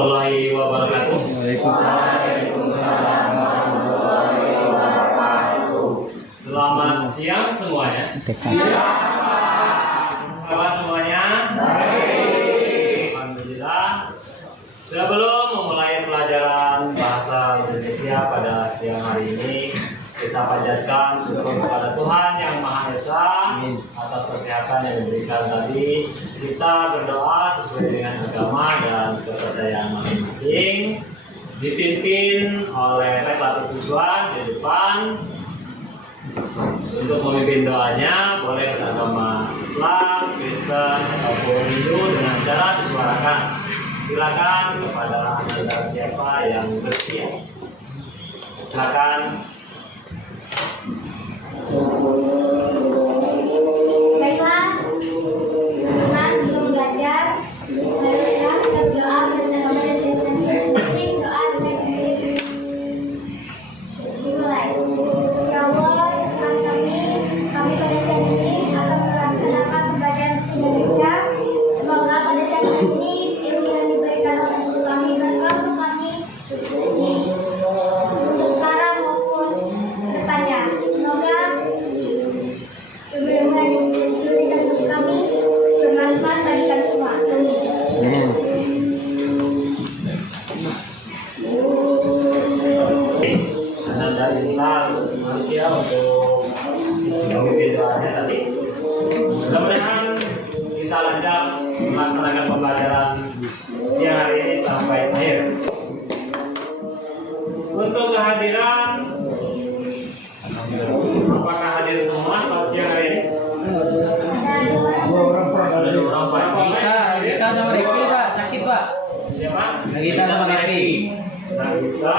warahmatullahi wabarakatuh. Waalaikumsalam warahmatullahi wabarakatuh. Selamat siang semuanya. Kabar semuanya? Baik. Alhamdulillah. Sebelum memulai pelajaran bahasa Indonesia pada siang hari ini, kita panjatkan syukur kepada Tuhan Yang Maha Esa atas kesehatan yang diberikan tadi. Kita berdoa sesuai dengan agama dan kepercayaan masing-masing, dipimpin oleh Rektor Siswa di depan. Untuk memimpin doanya boleh beragama Islam, Kristen, ataupun Hindu dengan cara disuarakan. Silakan kepada anda siapa yang bersedia. Silakan. Baiklah, kita sebelum belajar, marilah kita berdoa bersama dan sering doa dimulai. Ya Allah, Tuhan kami pada siang ini akan melaksanakan pembelajaran bahasa Indonesia. Semoga pada siang ini ilmu yang diberikan oleh guru kami berkah untuk kami untuk sekarang maupun kedepannya. Semoga ilmu yang diberikan untuk kami bermanfaat bagi kami semua. Amin. Anda minta manusia untuk memimpin doanya tadi. Mudah-mudahan kita lancar melaksanakan pembelajaran siang hari ini sampai akhir. Untuk kehadiran, apakah hadir semua pada siang hari ini? Ada dua orang Pak. Kita sama Repi Pak, sakit Pak. Siapa? Kita sama Repi. Nagita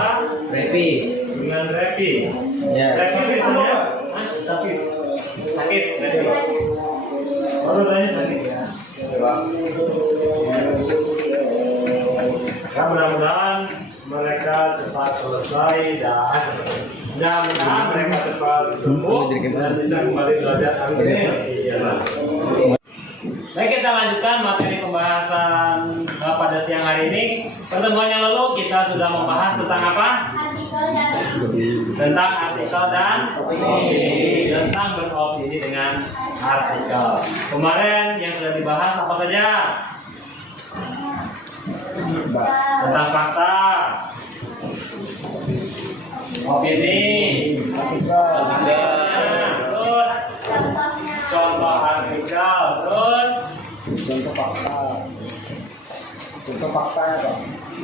Repi. dengan Repi. Ya. Repi semua? Sakit. Sakit. Repi. Baru tanya sakit ya. Coba. Ya, mudah-mudahan mereka cepat selesai dan mudah-mudahan mereka cepat sembuh dan bisa kembali belajar seperti biasa. Baik, kita lanjutkan materi pembahasan pada siang hari ini. Pertemuan yang lalu kita sudah membahas tentang apa? Artikel dan Tentang artikel dan opini. Tentang beropini dengan artikel. Kemarin yang sudah dibahas apa saja? Tentang fakta, opini, terus contoh artikel, terus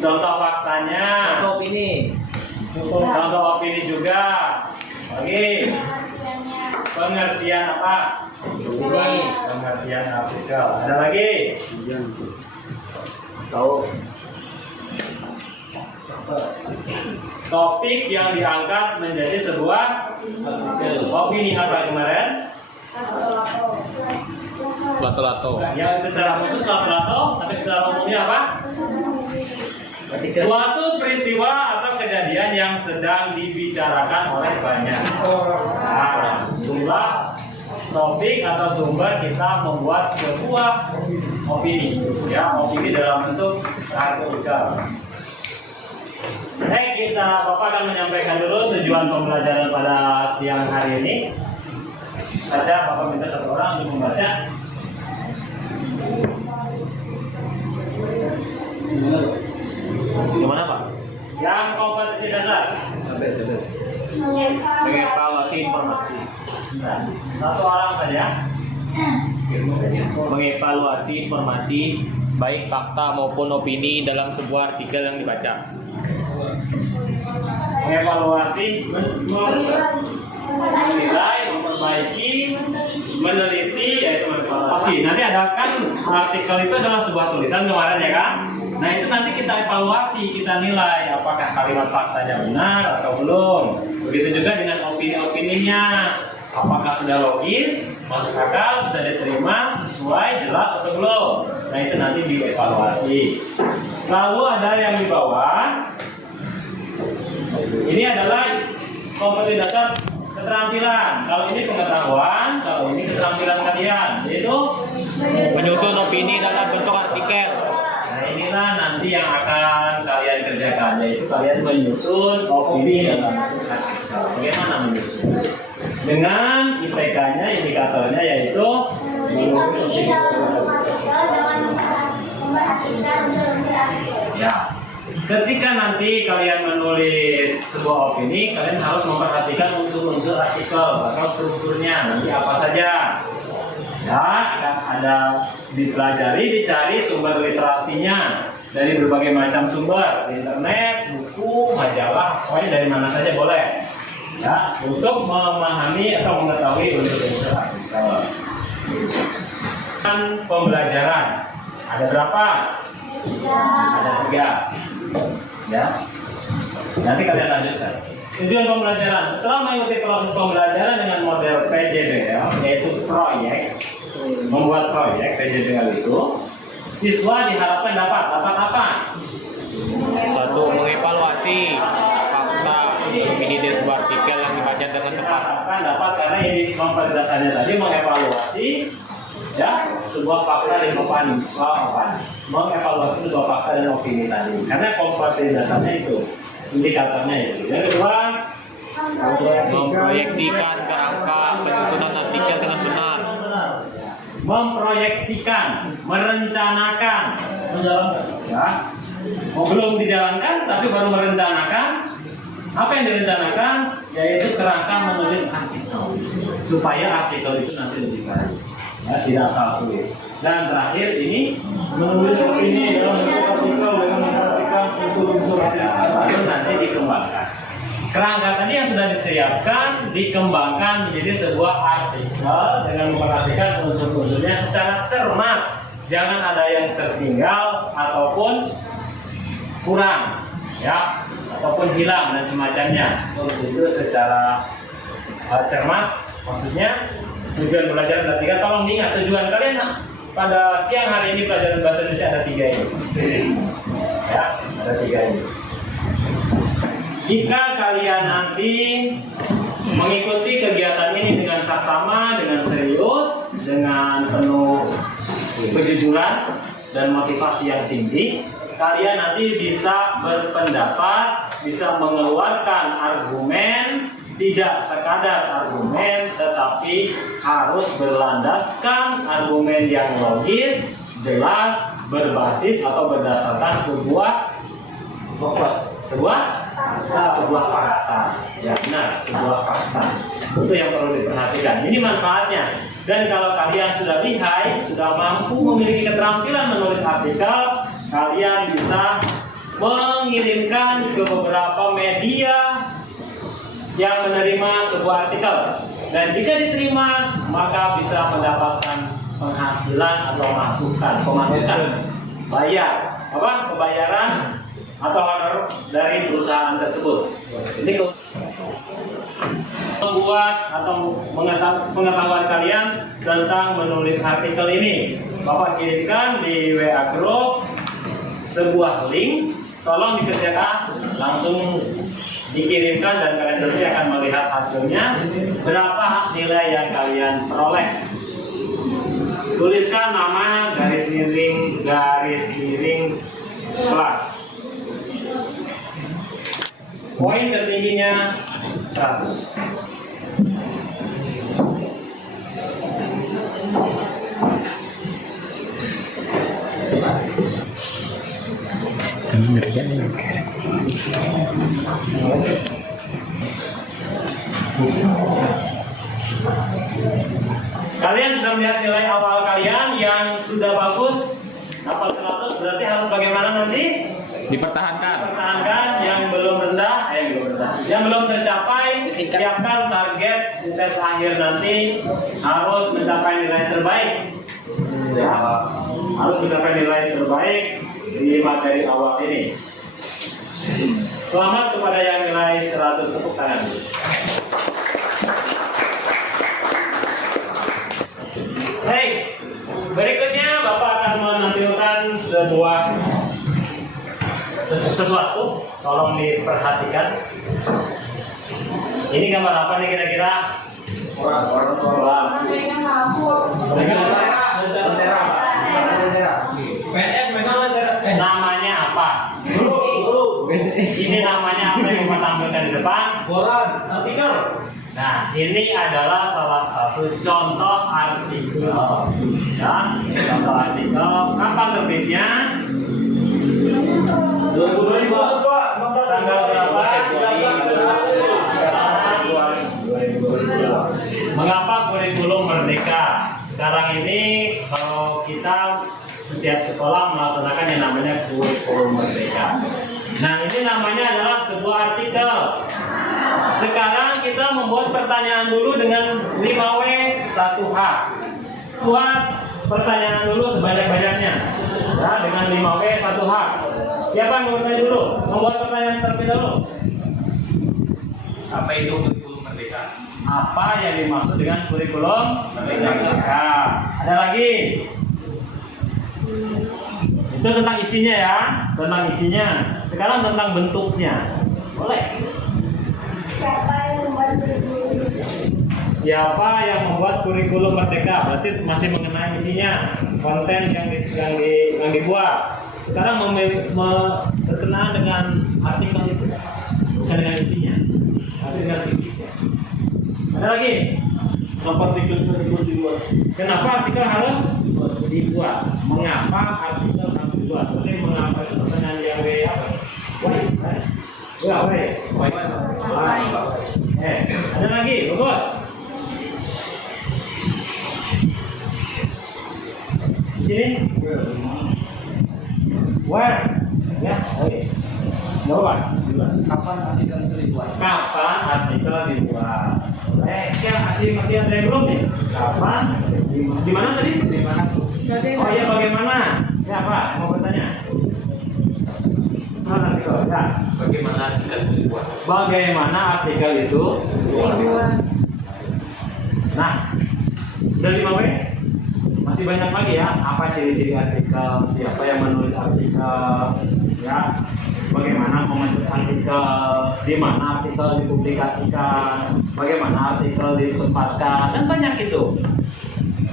contoh faktanya, contoh opini juga. Lagi pengertian apa? Pengertian artikel. Ada lagi? Topik yang diangkat menjadi sebuah opini apa kemarin? Lato-lato. Yang secara khusus lato-lato, tapi secara umumnya apa? Suatu peristiwa atau kejadian yang sedang dibicarakan oleh banyak. Nah, jumlah topik atau sumber kita membuat sebuah opini, ya, opini dalam bentuk artikel. Baik, Bapak akan menyampaikan dulu tujuan pembelajaran pada siang hari ini. Saja Bapak minta satu orang untuk membaca. Gimana Pak? Yang kompetisi dasar. Mengevaluasi informasi. Nah, satu orang saja. Mengevaluasi informasi baik fakta maupun opini dalam sebuah artikel yang dibaca. Mengevaluasi, menilai, memperbaiki, meneliti, yaitu mengevaluasi. Nanti ada kan artikel itu adalah sebuah tulisan kemarin ya kan? Nah itu nanti kita evaluasi, kita nilai apakah kalimat faktanya benar atau belum. Begitu juga dengan opini-opininya, apakah sudah logis, masuk akal, bisa diterima, sesuai, jelas atau belum. Nah itu nanti dievaluasi. Lalu ada yang di bawah. Ini adalah kompetensi dasar keterampilan. Kalau ini pengetahuan, kalau ini keterampilan kalian, yaitu Menyusun opini dalam bentuk artikel. nah inilah nanti yang akan dikerjakan, yaitu kalian menyusun opini dalam artikel. Bagaimana menyusun? Dengan IPK-nya, indikatornya yaitu Opini dalam artikel dengan memperhatikan unsur-unsur artikel. ya. Ketika nanti kalian menulis sebuah opini, kalian harus memperhatikan unsur-unsur artikel atau strukturnya. Nanti apa saja? Ya, akan ada dipelajari, dicari sumber literasinya dari berbagai macam sumber, internet, buku, majalah, pokoknya dari mana saja boleh. Ya, untuk memahami atau mengetahui unsur-unsur artikel. Dan pembelajaran ada berapa? Ada 3. Ya, nanti kalian lanjutkan. Tujuan pembelajaran setelah mengikuti proses pembelajaran dengan model PJDL, yaitu proyek, membuat proyek PJDL itu, siswa diharapkan dapat apa? 1. Mengevaluasi fakta opini di sebuah artikel yang dibaca dengan tepat. Diharapkan dapat karena ini penjelasannya tadi mengevaluasi ya sebuah fakta dan mengevaluasi sebuah fakta dan opini tadi. Karena kompetensi dasarnya itu, indikatornya itu. Yang kedua, Memproyeksikan kerangka penyusunan artikel dengan benar. memproyeksikan, merencanakan, ya. Belum dijalankan tapi baru merencanakan. Apa yang direncanakan? Yaitu kerangka menulis artikel supaya artikel itu nanti lebih baik, ya, tidak salah tulis. Dan terakhir ini menulis opini dalam bentuk artikel dengan memperhatikan unsur-unsur artikel itu nanti dikembangkan. Kerangka tadi yang sudah disiapkan dikembangkan menjadi sebuah artikel dengan memperhatikan unsur-unsurnya secara cermat. Jangan ada yang tertinggal ataupun kurang, ya, ataupun hilang dan semacamnya. Itu secara cermat. Maksudnya tujuan belajar ada 3. Tolong diingat tujuan kalian pada siang hari ini pelajaran bahasa Indonesia ada 3 ini. Ya, ada 3 ini. Jika kalian nanti mengikuti kegiatan ini dengan saksama, dengan serius, dengan penuh kejujuran dan motivasi yang tinggi, kalian nanti bisa berpendapat, bisa mengeluarkan argumen, tidak sekadar argumen, tetapi harus berlandaskan argumen yang logis, jelas, berbasis atau berdasarkan sebuah fakta. Ya benar, sebuah fakta. Itu yang perlu diperhatikan. Ini manfaatnya. Dan kalau kalian sudah lihai, sudah mampu memiliki keterampilan menulis artikel, kalian bisa mengirimkan ke beberapa media yang menerima sebuah artikel. Dan jika diterima, maka bisa mendapatkan penghasilan atau pemasukan bayar. Pembayaran atau honor dari perusahaan tersebut. Ini membuat atau pengetahuan kalian tentang menulis artikel ini. Bapak kirimkan di WA Group sebuah link, tolong dikerjakan, langsung dikirimkan dan kalian nanti akan melihat hasilnya berapa nilai yang kalian peroleh. Tuliskan nama garis miring kelas. Poin tertingginya 100. Kalian sudah melihat nilai awal kalian yang sudah bagus, dapat 100, berarti harus bagaimana nanti? Dipertahankan. Yang belum rendah, yang belum tercapai, siapkan target tes akhir nanti harus mencapai nilai terbaik. Ya, harus mencapai nilai terbaik di materi awal ini. Selamat kepada yang nilai 100, tepuk tangan. Baik, berikutnya Bapak akan menampilkan sesuatu, tolong diperhatikan. Ini gambar apa nih kira-kira? Orang. Namanya apa? Guru. Ini namanya apa yang Bapak tampilkan di depan? Koran, artikel. Nah, ini adalah salah satu contoh artikel. Ya, contoh artikel. Kapan terbitnya? 2022. Tanggal berapa? Mengapa kurikulum merdeka? Sekarang ini kalau kita setiap sekolah melaksanakan yang namanya kurikulum merdeka. Nah, ini namanya adalah sebuah artikel. Sekarang kita membuat pertanyaan dulu dengan 5W 1H. Buat pertanyaan dulu sebanyak-banyaknya. Ya, dengan 5W 1H. Siapa yang mau bertanya dulu? Membuat pertanyaan terlebih dahulu. Apa itu kurikulum merdeka? Apa yang dimaksud dengan kurikulum merdeka? Ada lagi? Itu tentang isinya ya, tentang isinya. Sekarang tentang bentuknya. Boleh. Siapa yang membuat kurikulum merdeka? Berarti masih mengenai isinya, konten yang dibuat. Sekarang berkenaan dengan artikel itu, bukan dengan isinya, tapi dengan isinya. Ada lagi? Kenapa artikel dibuat? Kenapa artikel harus dibuat? Mengapa artikel harus dibuat? Berarti mengapa itu pertanyaan yang apa? Why? Ada lagi? Bagus. Sini. Where? Ya, oke. Jawab. Kapan artikel dibuat? Kapan artikel dibuat? Masih ada yang belum nih? Kapan? Di mana tadi? Di mana? Oh iya, bagaimana? Ya, Pak, mau bertanya. Mana artikel? Ya. Bagaimana artikel itu dibuat? Bagaimana artikel itu? Nah, dari 5W masih banyak lagi ya. Apa ciri-ciri artikel? Siapa yang menulis artikel? Ya. Bagaimana membentuk artikel? Di mana artikel dipublikasikan? Bagaimana artikel ditempatkan? Dan banyak itu.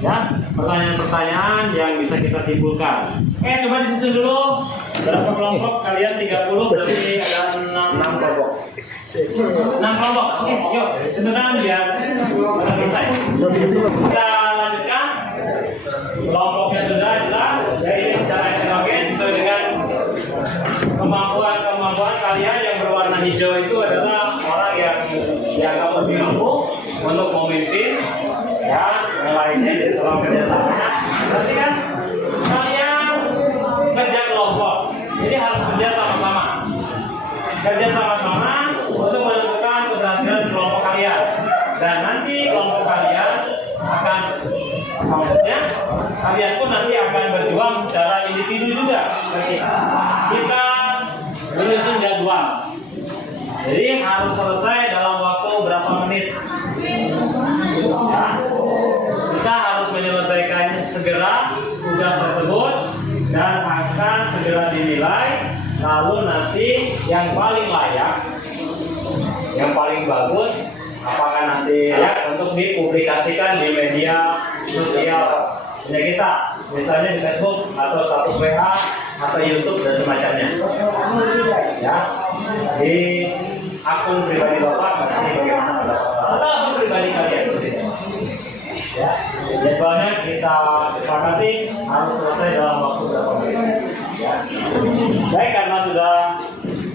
Ya, pertanyaan-pertanyaan yang bisa kita simpulkan. Coba disusun dulu. Berapa kelompok? Kalian 30 berarti ada 6 kelompok. 6 kelompok. Oke, yuk. Sebentar biar selesai. Kita lanjutkan. Kelompoknya sudah jelas. Jadi secara heterogen sesuai dengan kemampuan kalian. Yang berwarna hijau itu adalah orang yang dianggap lebih mampu untuk memimpin. Ya, yang lainnya jadi tolong kerjasamanya. Berarti kan kalian kerja kelompok, jadi harus kerja sama-sama. Kerja sama-sama untuk menentukan keberhasilan kelompok kalian. Dan nanti kelompok kalian akan, maksudnya kalian pun nanti akan berjuang secara individu juga. Kita menyusun jadwal. Jadi harus selesai dalam waktu berapa menit. Ya. Kita harus menyelesaikan segera tugas tersebut dan akan segera dinilai. Lalu nanti yang paling layak, yang paling bagus, apakah nanti ya untuk dipublikasikan di media sosial punya kita, misalnya di Facebook atau status WA atau YouTube dan semacamnya. Ya, di akun pribadi Bapak nanti bagaimana atau akun pribadi kalian. Ya, jadwalnya kita sepakati harus selesai dalam waktu berapa menit. Ya. Baik, karena sudah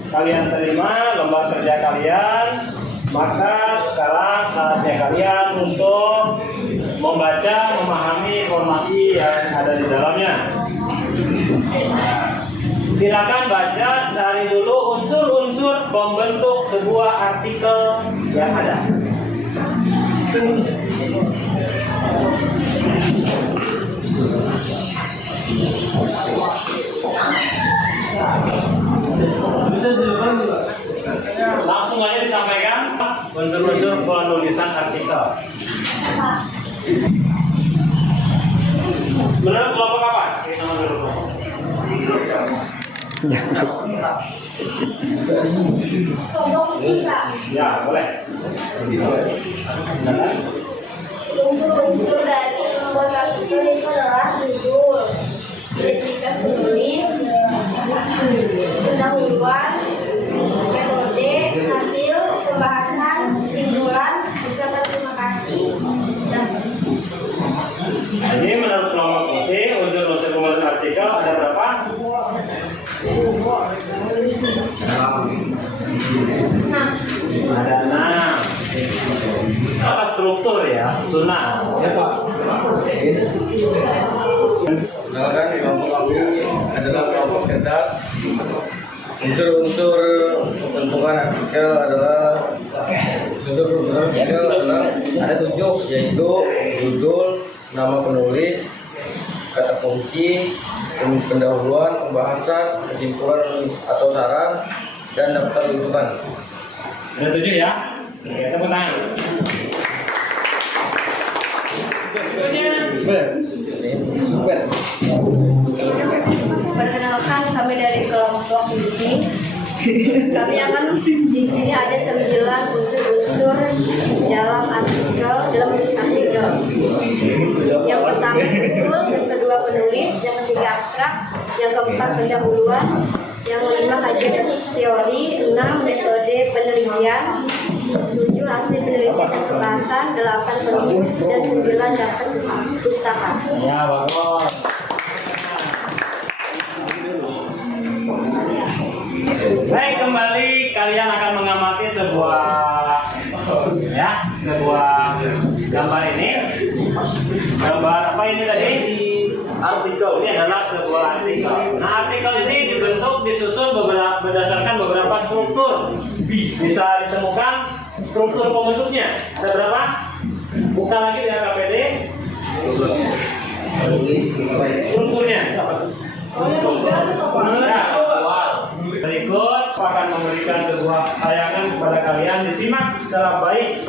kalian terima lembar kerja kalian, maka sekarang saatnya kalian untuk membaca, memahami informasi yang ada di dalamnya. Silakan baca, cari dulu unsur-unsur pembentuk sebuah artikel yang ada. Langsung aja disampaikan unsur-unsur penulisan artikel. Menurut kelompok apa? Kita menurut kelompok. Ya, boleh. Unsur-unsur dari membuat artikel itu adalah judul, identitas penulis, pendahuluan, Ada 6. Apa struktur ya? Susunan. Ya Pak. Misalkan di kelompok kami adalah kelompok cerdas. Unsur-unsur pembentukan artikel adalah ada 7, yaitu judul, nama penulis, kata kunci, pendahuluan, pembahasan, kesimpulan atau saran, dan daftar rujukan. Ada 7 ya? Oke, tepuk tangan. Perkenalkan, kami dari kelompok ini. Kami akan di sini ada 9 unsur-unsur dalam artikel, dalam tulis artikel. Yang pertama judul, yang kedua penulis, yang ketiga abstrak, yang keempat pendahuluan, yang kelima kajian teori, 6 metode penelitian, 7 hasil penelitian dan pembahasan, 8 penulis, dan 9 daftar pustaka. Ya, bagus. Baik, kembali kalian akan mengamati sebuah gambar ini. Gambar apa ini tadi? Artikel. Ini adalah sebuah artikel. Nah, artikel ini disusun berdasarkan beberapa struktur. Bisa ditemukan struktur pembentuknya. Ada berapa? Buka lagi di KPD. Strukturnya. Berikut akan memberikan sebuah tayangan kepada kalian, disimak secara baik.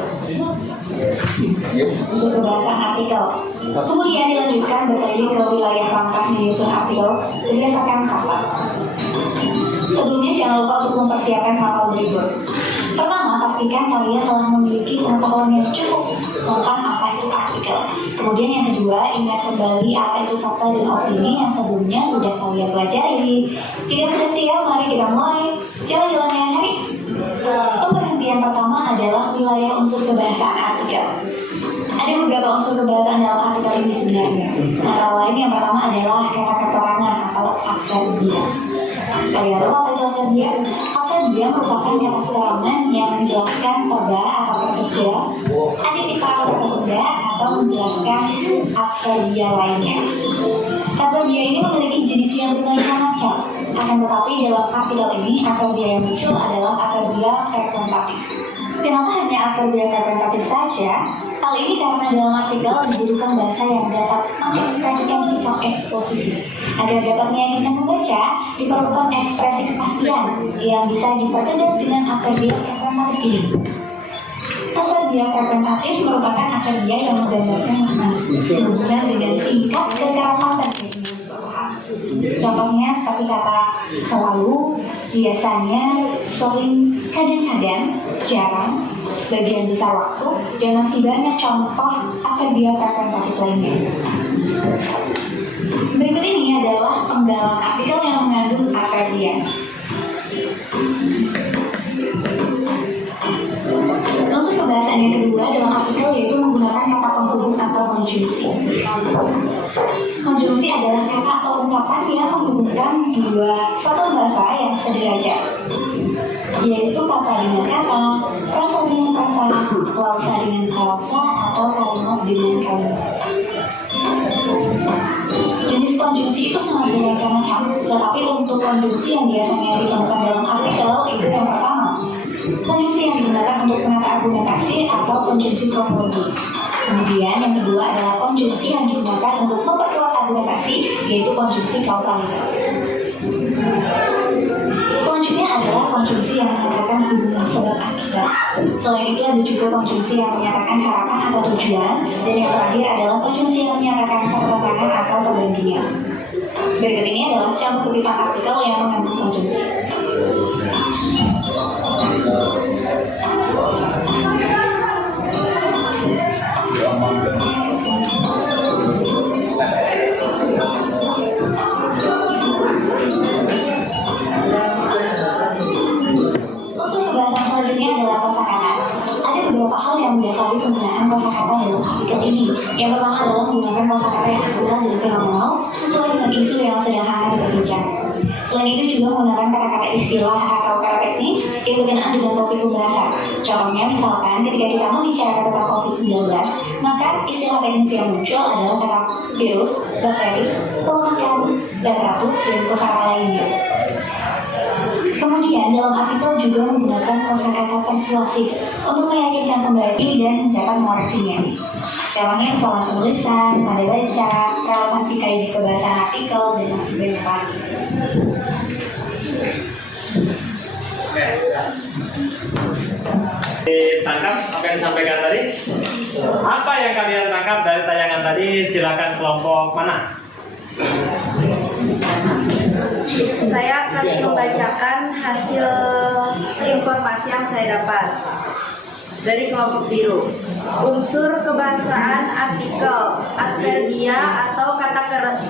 Unsur kebahasaan artikel. Kemudian dilanjutkan berkeliling ke wilayah langkah menyusun artikel berdasarkan kata. Sebelumnya jangan lupa untuk mempersiapkan hal-hal berikut. Pertama, pastikan kalian telah memiliki pengetahuan yang cukup tentang apa itu artikel. Kemudian yang kedua, ingat kembali apa itu fakta dan opini yang sebelumnya sudah kalian pelajari. Jika sudah siap, mari kita mulai jalan-jalannya hari. Pemberhentian pertama adalah wilayah unsur kebahasaan artikel. Ada beberapa unsur kebahasaan dalam artikel ini sebenarnya. Antara lain yang pertama adalah kata keterangan atau adverbial. Kalian tahu apa itu adverbial? Adverbial merupakan kata keterangan yang menjelaskan verba atau kerja, adjektif atau kata benda, atau menjelaskan adverbial lainnya. Adverbial ini memiliki jenis yang bermacam-macam. Akan tetapi dalam artikel ini adverbial yang muncul adalah adverbial representatif. Kenapa hanya adverbial representatif saja? Hal ini karena dalam artikel dibutuhkan bahasa yang dapat mengekspresikan sikap eksposisi. Agar dapat meyakinkan pembaca, diperlukan ekspresi kepastian yang bisa dipertegas dengan adverbial representatif ini. Adverbial representatif merupakan adverbial yang menggambarkan makna sehubungan dengan tingkat kekeramanan dari seseorang. Contohnya seperti kata selalu, biasanya, sering, kadang-kadang, jarang, sebagian besar waktu, dan masih banyak contoh adverbial representatif lainnya. Berikut ini adalah penggalan artikel yang mengandung adverbial. Unsur kebahasaan yang kedua dalam artikel yaitu menggunakan kata penghubung atau konjungsi. Konjungsi adalah kata atau ungkapan yang menghubungkan dua satuan bahasa yang sederajat, yaitu kata dengan kata, frasa dengan frasa, klausa dengan klausa, atau kalimat dengan kalimat. Jenis konjungsi itu sangat bermacam-macam, tetapi untuk konjungsi yang biasanya ditemukan dalam artikel itu yang pertama, konjungsi yang digunakan untuk menata argumentasi atau konjungsi kronologis. Kemudian yang kedua adalah konjungsi yang digunakan untuk memperkuat argumentasi, yaitu konjungsi kausalitas. Selanjutnya adalah konjungsi yang menyatakan hubungan sebab akibat. Selain itu ada juga konjungsi yang menyatakan harapan atau tujuan, dan yang terakhir adalah konjungsi yang menyatakan pertentangan atau perbandingan. Berikut ini adalah contoh kutipan artikel yang mengandung konjungsi. Unsur kebahasaan selanjutnya adalah kosakata. Ada beberapa hal yang mendasari penggunaan kosakata dalam artikel ini. Yang pertama adalah menggunakan kosakata yang akurat dan fenomenal sesuai dengan isu yang sedang hangat diperbincangkan. Selain itu juga menggunakan kata kata-kata istilah atau kata teknis yang berkenaan dengan topik pembahasan. Contohnya misalkan ketika kita membicarakan tentang COVID-19, maka istilah teknis yang muncul adalah kata virus, bakteri, pola makan, temperatur, dan kosakata lainnya. Kemudian dalam artikel juga menggunakan kosakata persuasif untuk meyakinkan kembali dan dapat mengoreksinya. Contohnya soal penulisan, tanda baca, relevansi kaidah kebahasan artikel, dan masih banyak lagi. Ditangkap apa yang disampaikan tadi? Apa yang kalian tangkap dari tayangan tadi? Silakan kelompok mana? Saya akan membacakan hasil informasi yang saya dapat dari kelompok biru. Unsur kebahasaan artikel, adverbia atau kata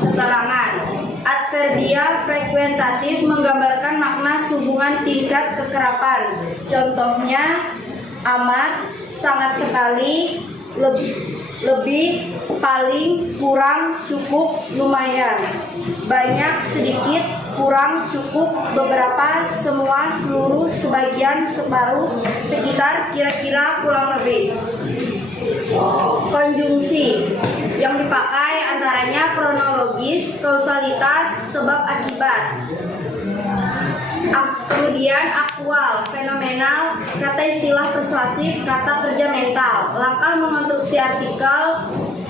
keterangan. Adverbia frekuentatif menggambarkan makna hubungan tingkat kekerapan. Contohnya amat, sangat sekali, lebih, paling, kurang, cukup, lumayan, banyak, sedikit, kurang, cukup, beberapa, semua, seluruh, sebagian, separuh, sekitar, kira-kira, kurang lebih. Konjungsi yang dipakai antaranya kronologis, kausalitas, sebab akibat. Kemudian aktual, fenomenal, kata istilah persuasif, kata kerja mental. Langkah mengonstruksi artikel,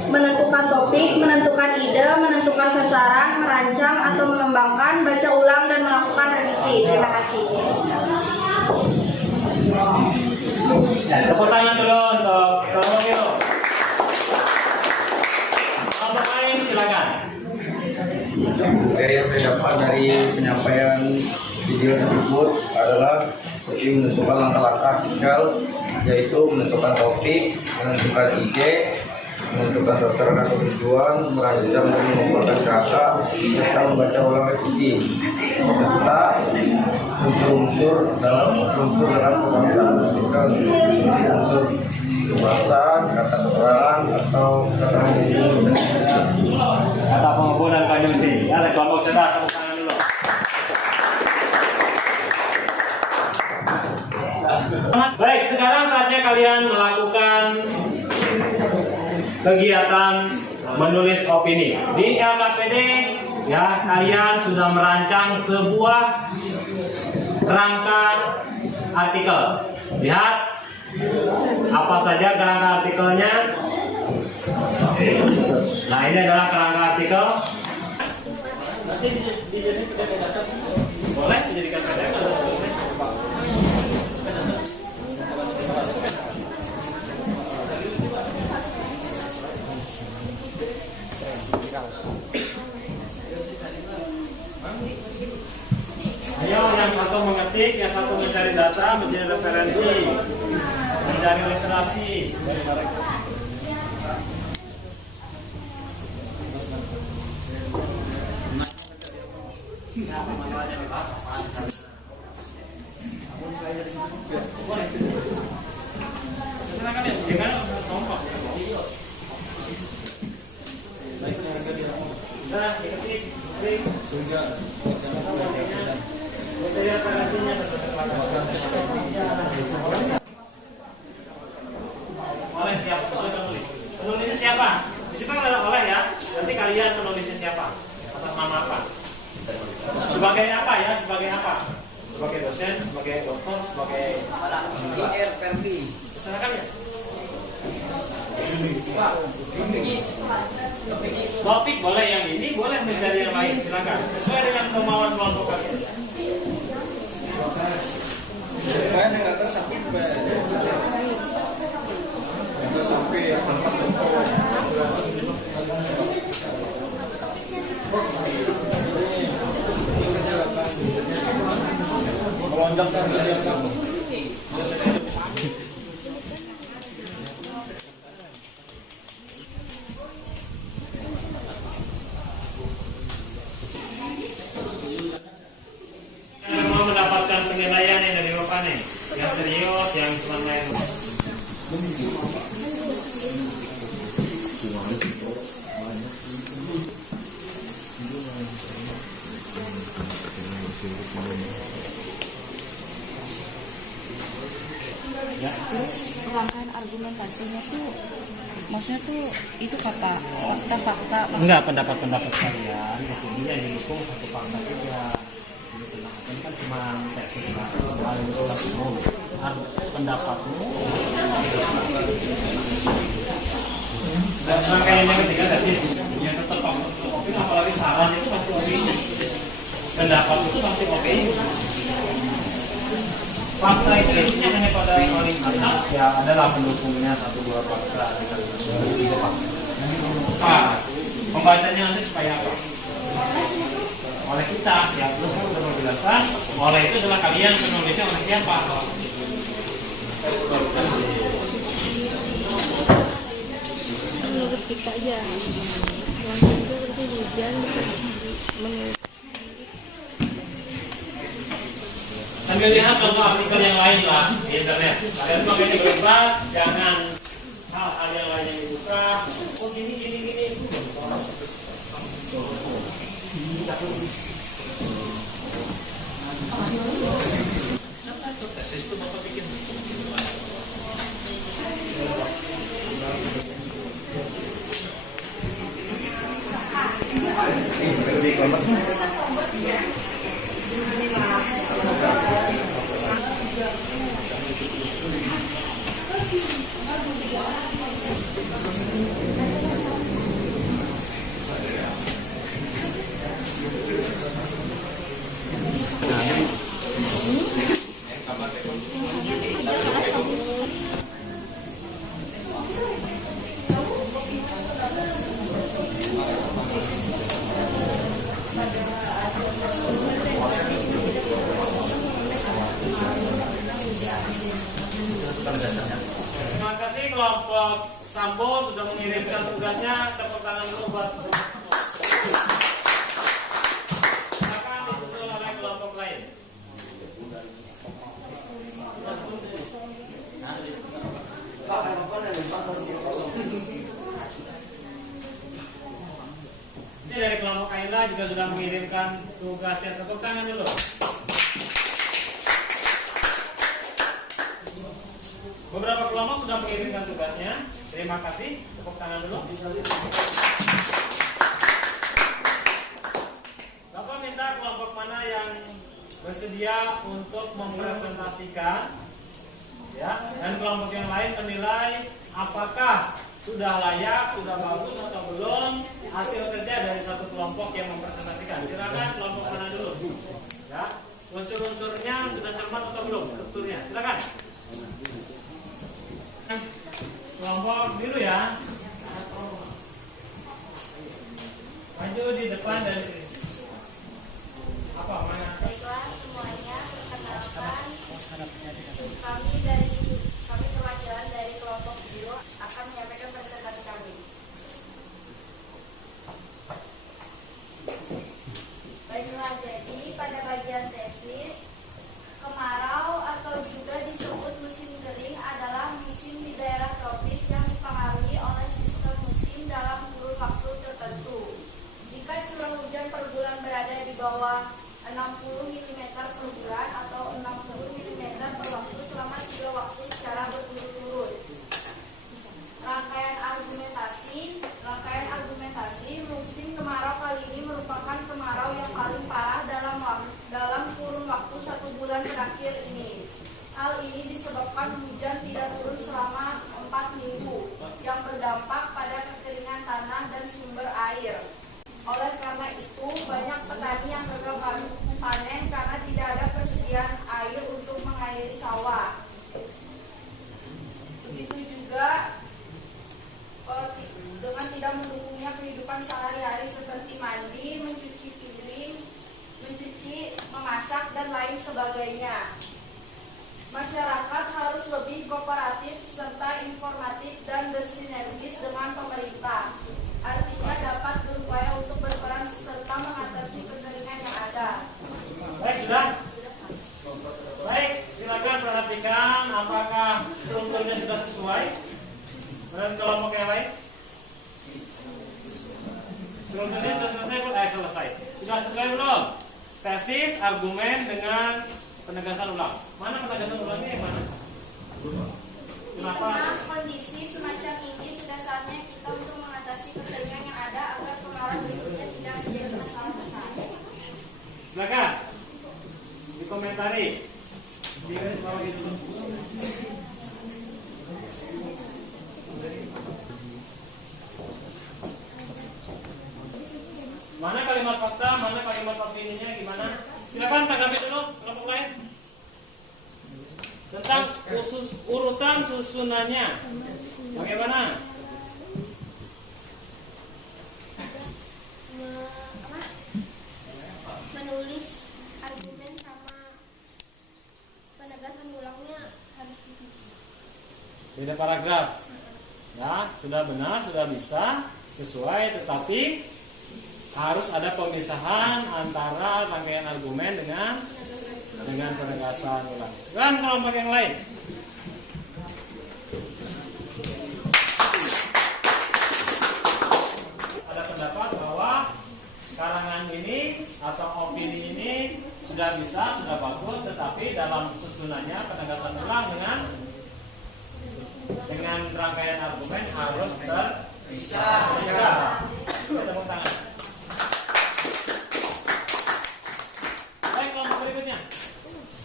menentukan topik, menentukan ide, menentukan sasaran, merancang atau mengembangkan, baca ulang dan melakukan revisi. Terima kasih. Tepuk tangan dulu untuk kelompok itu. Kelompok lain silakan. Yang saya dapat dari penyampaian video tersebut adalah seperti menentukan langkah-langkah artikel, yaitu menentukan topik, menentukan ide, menentukan sasaran atau tujuan, merancang dan mengumpulkan kata, serta membaca ulang revisi, serta unsur-unsur dalam pembahasan artikel, unsur kebahasaan, kata keterangan atau kata penghubung dan konjungsi. Kata penghubung dan konjungsi. Ya, kelompok sedang tepuk tangan dulu. Baik, sekarang saatnya kalian melakukan kegiatan menulis opini. Di LKPD ya, kalian sudah merancang sebuah kerangka artikel. Lihat apa saja kerangka artikelnya. Nah, ini adalah kerangka artikel. Boleh dijadikan PDF atau boleh? Ayo, yang satu mengetik, yang satu mencari data, menjadi referensi, mencari literasi. Silakan ya, gimana kelompok ya? Nah, diketik, oleh siapa? Penulisnya siapa? Di situ kan ada oleh ya. Nanti kalian penulisnya siapa? Atas nama apa? Sebagai apa ya? Sebagai apa? Sebagai dosen, sebagai dokter, sebagai Perpi. Silakan ya. Topik boleh yang ini, boleh mencari yang lain. Silakan. Sesuai dengan kemauan kelompok kalian. Semua mendapatkan penilaian yang dari Bapak nih, yang serius, yang cuma main. Terus rangkaian argumentasinya tuh maksudnya tuh itu kata fakta-fakta. Enggak, pendapat-pendapat kalian di sini yang didukung satu fakta juga. Ini pendapat kan cuma tesis soal itu umum. Pendapatmu dan rangkaian yang ketiga tesis yang tetap tapi apalagi saran itu pasti opini. Pendapat itu pasti opini. Fakta itu isinya hanya pada paling atas ya adalah pendukungnya 1-2 fakta. Pembacanya nanti supaya apa? Oleh kita, siapa sudah menjelaskan. Oleh itu adalah kalian penulisnya oleh siapa? Menurut kita aja langsung itu berarti hujan menurut Sambil lihat contoh artikel yang lain lah di internet. Kalian makanya berubah, jangan hal-hal yang lain yang dibuka. Oh gini. Tesis itu bapak bikin. Terima kasih kelompok Sambo sudah mengirimkan tugasnya. Tepuk tangan dulu buat silakan disusul oleh kelompok lain. Ini dari kelompok Kaila juga sudah mengirimkan tugasnya. Tepuk tangan dulu. Beberapa kelompok sudah mengirimkan tugasnya. Terima kasih. Tepuk tangan dulu. Bapak minta kelompok mana yang bersedia untuk mempresentasikan, ya, dan kelompok yang lain menilai apakah sudah layak, sudah bagus atau belum hasil kerja dari satu kelompok yang mempresentasikan. Silakan kelompok mana dulu, ya. Unsur-unsurnya sudah cermat atau belum? Strukturnya, silakan. Kelompok biru ya, maju di depan dari sini. Apa mana? Baiklah semuanya, perkenalkan kami perwakilan dari kelompok biru akan menyampaikan presentasi kami. Baiklah, jadi pada bagian tesis, kemarau atau juga disebut musim kering adalah musim di daerah tropis yang dipengaruhi oleh sistem musim dalam kurun waktu tertentu. Jika curah hujan per bulan berada di bawah 60 mm per bulan atau 60 mm per waktu selama 3 waktu secara berturut-turut. Rangkaian argumentasi musim kemarau kali ini merupakan kemarau yang paling parah dalam kurun waktu 1 bulan terakhir ini. Hal ini disebabkan hujan tidak turun selama 4 minggu yang berdampak pada kekeringan tanah dan sumber air. Oleh karena itu, banyak petani yang gagal panen karena tidak ada persediaan air untuk mengairi sawah. Begitu juga dengan tidak mendukungnya kehidupan sehari-hari seperti mandi, mencuci piring, memasak, dan lain sebagainya. Masyarakat harus lebih kooperatif serta informatif dan bersinergis dengan pemerintah. Artinya dapat berupaya untuk berperan serta mengatasi kekeringan yang ada. Baik, sudah? Baik, silakan perhatikan apakah strukturnya sudah sesuai dengan kelompok yang lain. Strukturnya sudah selesai, selesai. Sudah sesuai belum? Tesis, argumen dengan penegasan ulang. Mana penegasan ulangnya yang mana? Kenapa? Karena kondisi semacam ini sudah saatnya kita untuk mengatasi kesenian yang ada agar pengalaman berikutnya tidak menjadi masalah besar. Silakan dikomentari di garis bawah itu. Mana kalimat fakta, mana kalimat opininya, gimana? Silakan tanggapi dulu kelompok lain tentang urutan susunannya. Bagaimana? Menulis argumen sama penegasan ulangnya harus tipis. Beda paragraf. Ya, sudah benar, sudah bisa sesuai, tetapi harus ada pemisahan antara rangkaian argumen dengan penegasan ulang. Sekarang kelompok yang lain. Ada pendapat bahwa karangan ini atau opini ini sudah bisa, sudah bagus, tetapi dalam susunannya penegasan ulang dengan rangkaian argumen harus terpisah. Tepuk tangan. Baik, kelompok berikutnya.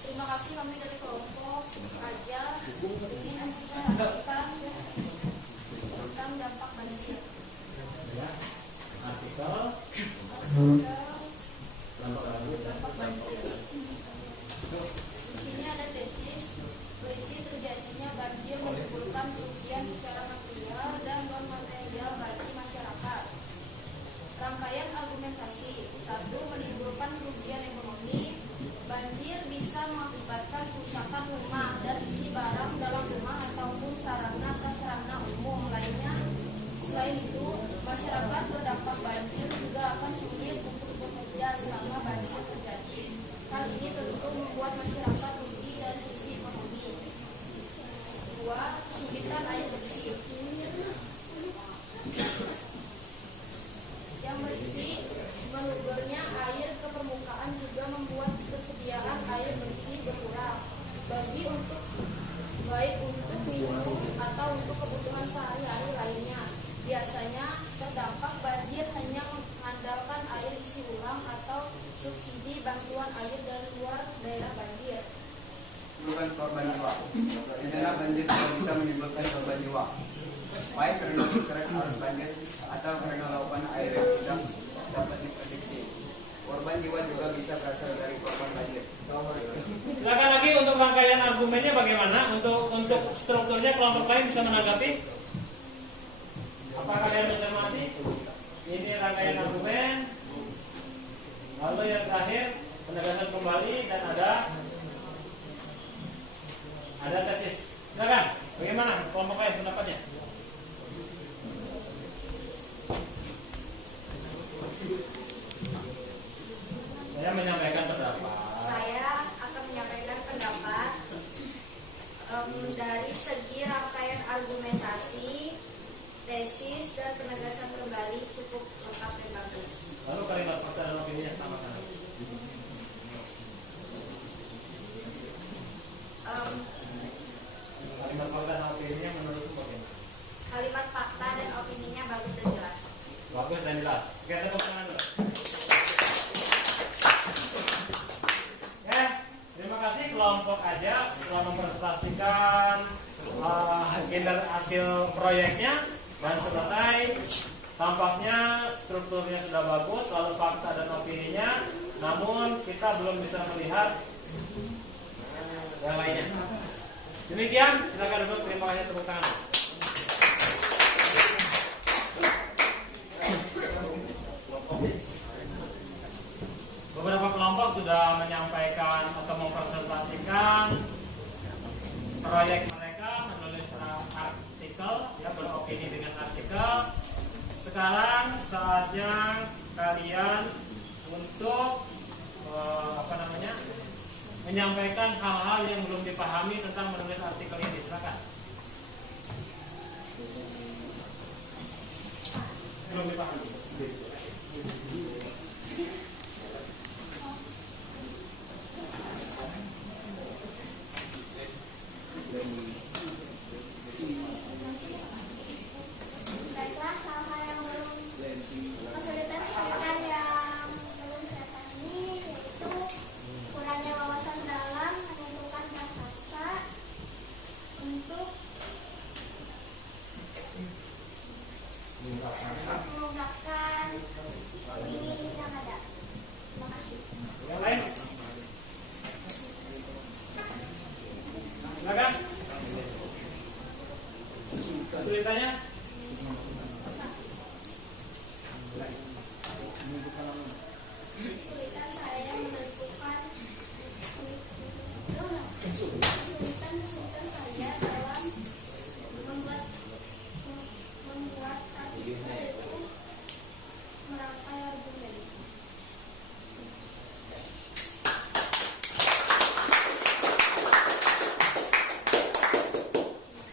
Terima kasih, kami dari kelompok aja ingin memperhatikan tentang dampak banjir. Ya, artikel. Dampak banjir. Di sini ada tesis berisi terjadinya banjir menimbulkan kerugian secara material dan non material bagi masyarakat. Rangkaian argumentasi. 1. Menimbulkan kerugian ekonomi. Banjir bisa mengakibatkan kerusakan rumah dan isi barang dalam rumah ataupun sarana prasarana umum lainnya. Selain itu, masyarakat terdampak banjir juga akan sulit untuk bekerja selama banjir terjadi. Hal ini tentu membuat masyarakat rugi dari sisi ekonomi. 2. Kesulitan air bersih. Yang berisi melubernya air ke permukaan juga membuat ketersediaan air bersih berkurang baik untuk minum atau untuk kebutuhan sehari-hari lainnya. Biasanya terdampak banjir hanya mengandalkan air isi ulang atau subsidi bantuan air dari luar daerah banjir. Bukan korban jiwa. Karena banjir tidak bisa menimbulkan korban jiwa, baik karena terseret arus banjir atau karena laupan air yang tidak dapat diprediksi. Korban jiwa juga bisa berasal dari korban banjir. Silakan lagi untuk rangkaian argumennya bagaimana? Untuk strukturnya kelompok lain bisa menanggapi? Apakah kalian mencermati? Ini rangkaian argumen. Lalu yang terakhir penegasan kembali dan ada tesis. Silakan. Bagaimana kelompok lain pendapatnya? Saya menyampaikan pendapat. Saya akan menyampaikan pendapat dari segi rangkaian argumentasi, tesis dan penegasan kembali cukup lengkap dan bagus. Lalu kalimat fakta dan opininya sama-sama. Kalimat fakta dan opininya menurutku bagaimana? Kalimat fakta dan opininya bagus dan jelas. Bagus dan jelas. Oke, tepuk tangan dulu. Terima kasih kelompok aja telah mempresentasikan hasil proyeknya dan selesai. Tampaknya strukturnya sudah bagus, lalu fakta dan opininya, namun kita belum bisa melihat yang lainnya. Demikian, silakan duduk. Terima kasih, tepuk tangan. Beberapa kelompok sudah menyampaikan atau mempresentasikan proyek mereka, menulis artikel, ya, beropini dengan artikel. Sekarang saatnya kalian untuk menyampaikan hal-hal yang belum dipahami tentang menulis artikel ini. Silakan. Belum dipahami. Silakan. Kesulitannya? Kesulitan saya menentukan kesulitan saya dalam membuat artikel itu merangkai argumen.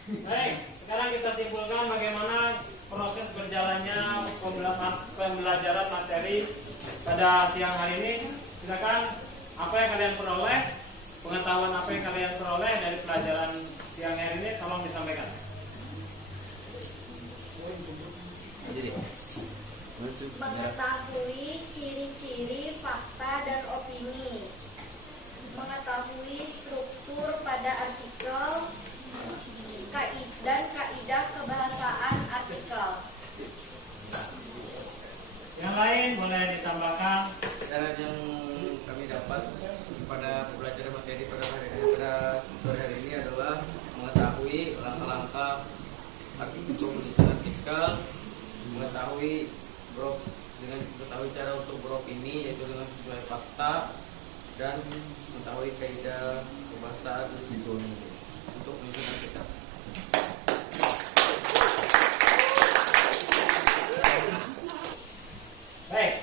Baik, sekarang kita simpulkan bagaimana proses berjalannya pembelajaran materi pada siang hari ini. Silakan, apa yang kalian peroleh, pengetahuan apa yang kalian peroleh dari pelajaran siang hari ini, tolong disampaikan. Mengetahui ciri-ciri, fakta, dan opini. Mengetahui struktur pada artikel dan kaidah kebahasaan artikel. Yang lain boleh ditambahkan. Cara yang kami dapat pada pembelajaran materi pada sore hari ini adalah mengetahui langkah-langkah artikel penulisan artikel, mengetahui cara untuk beropini yaitu dengan sesuai fakta, dan mengetahui kaidah kebahasaan untuk penulisan artikel. Baik,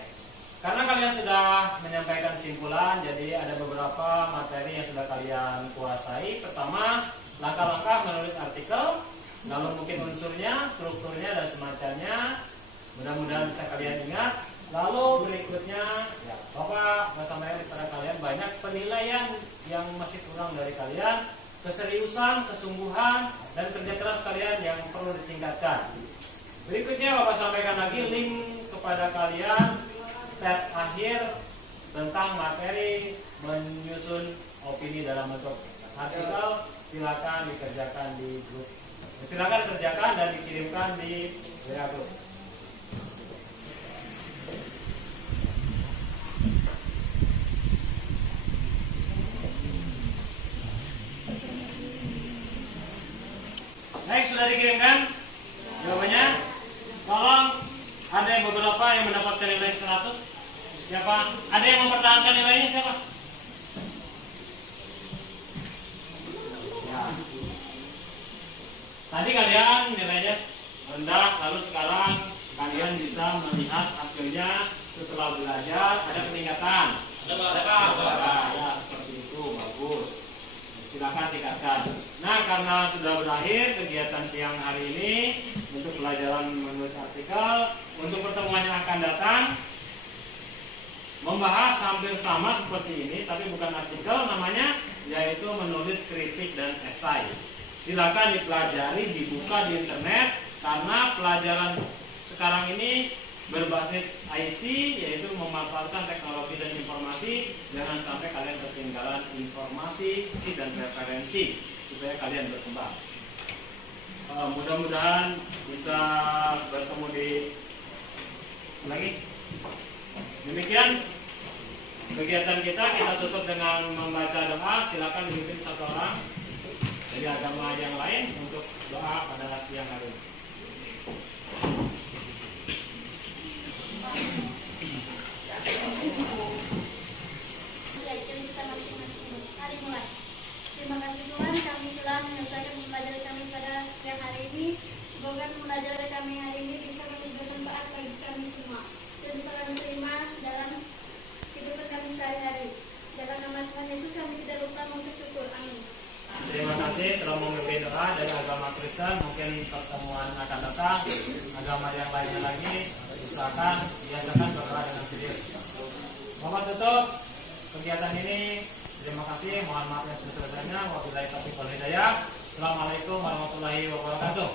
karena kalian sudah menyampaikan kesimpulan, jadi ada beberapa materi yang sudah kalian kuasai. Pertama, langkah-langkah menulis artikel, lalu mungkin unsurnya, strukturnya, dan semacamnya. Mudah-mudahan bisa kalian ingat. Lalu berikutnya, ya, Bapak sampaikan kepada kalian banyak penilaian yang masih kurang dari kalian, keseriusan, kesungguhan, dan kerja keras kalian yang perlu ditingkatkan. Berikutnya Bapak sampaikan lagi link kepada kalian tes akhir tentang materi menyusun opini dalam bentuk artikel. Silakan dikerjakan di grup. Silakan kerjakan dan dikirimkan di WA grup. Baik, sudah dikirimkan jawabannya. Tolong, ada yang beberapa yang mendapatkan nilai 100. Siapa? Ada yang mempertahankan nilainya siapa? Ya. Tadi kalian nilainya rendah, lalu sekarang kalian bisa melihat hasilnya setelah belajar ada peningkatan. Ya, seperti itu, bagus. Silakan tingkatkan. Nah, karena sudah berakhir kegiatan siang hari ini untuk pelajaran menulis artikel, untuk pertemuan yang akan datang membahas hampir sama seperti ini, tapi bukan artikel namanya, yaitu menulis kritik dan esai. Silakan dipelajari, dibuka di internet, karena pelajaran sekarang ini berbasis IT, yaitu memanfaatkan teknologi dan informasi. Jangan sampai kalian ketinggalan informasi dan referensi supaya kalian berkembang. Mudah-mudahan bisa bertemu di lagi. Demikian kegiatan kita tutup dengan membaca doa. Silakan dipimpin satu orang dari agama yang lain untuk doa pada siang hari ini. Terima kasih Tuhan, kami telah menyelesaikan pembelajaran kami pada siang hari ini. Semoga pembelajaran kami hari ini bisa bermanfaat bagi kami semua dan bisa kami terima dalam kehidupan kami sehari-hari. Dalam nama Tuhan Yesus kami tidak lupa bersyukur. Amin. Terima kasih telah memimpin doa dari agama Kristen. Mungkin pertemuan akan datang agama yang lainnya lagi. Usahakan biasakan berdoa dengan serius. Bapak tutup kegiatan ini. Terima kasih. Mohon maaf yang sebesar-besarnya. Wabillahi taufiq wal hidayah. Assalamualaikum warahmatullahi wabarakatuh.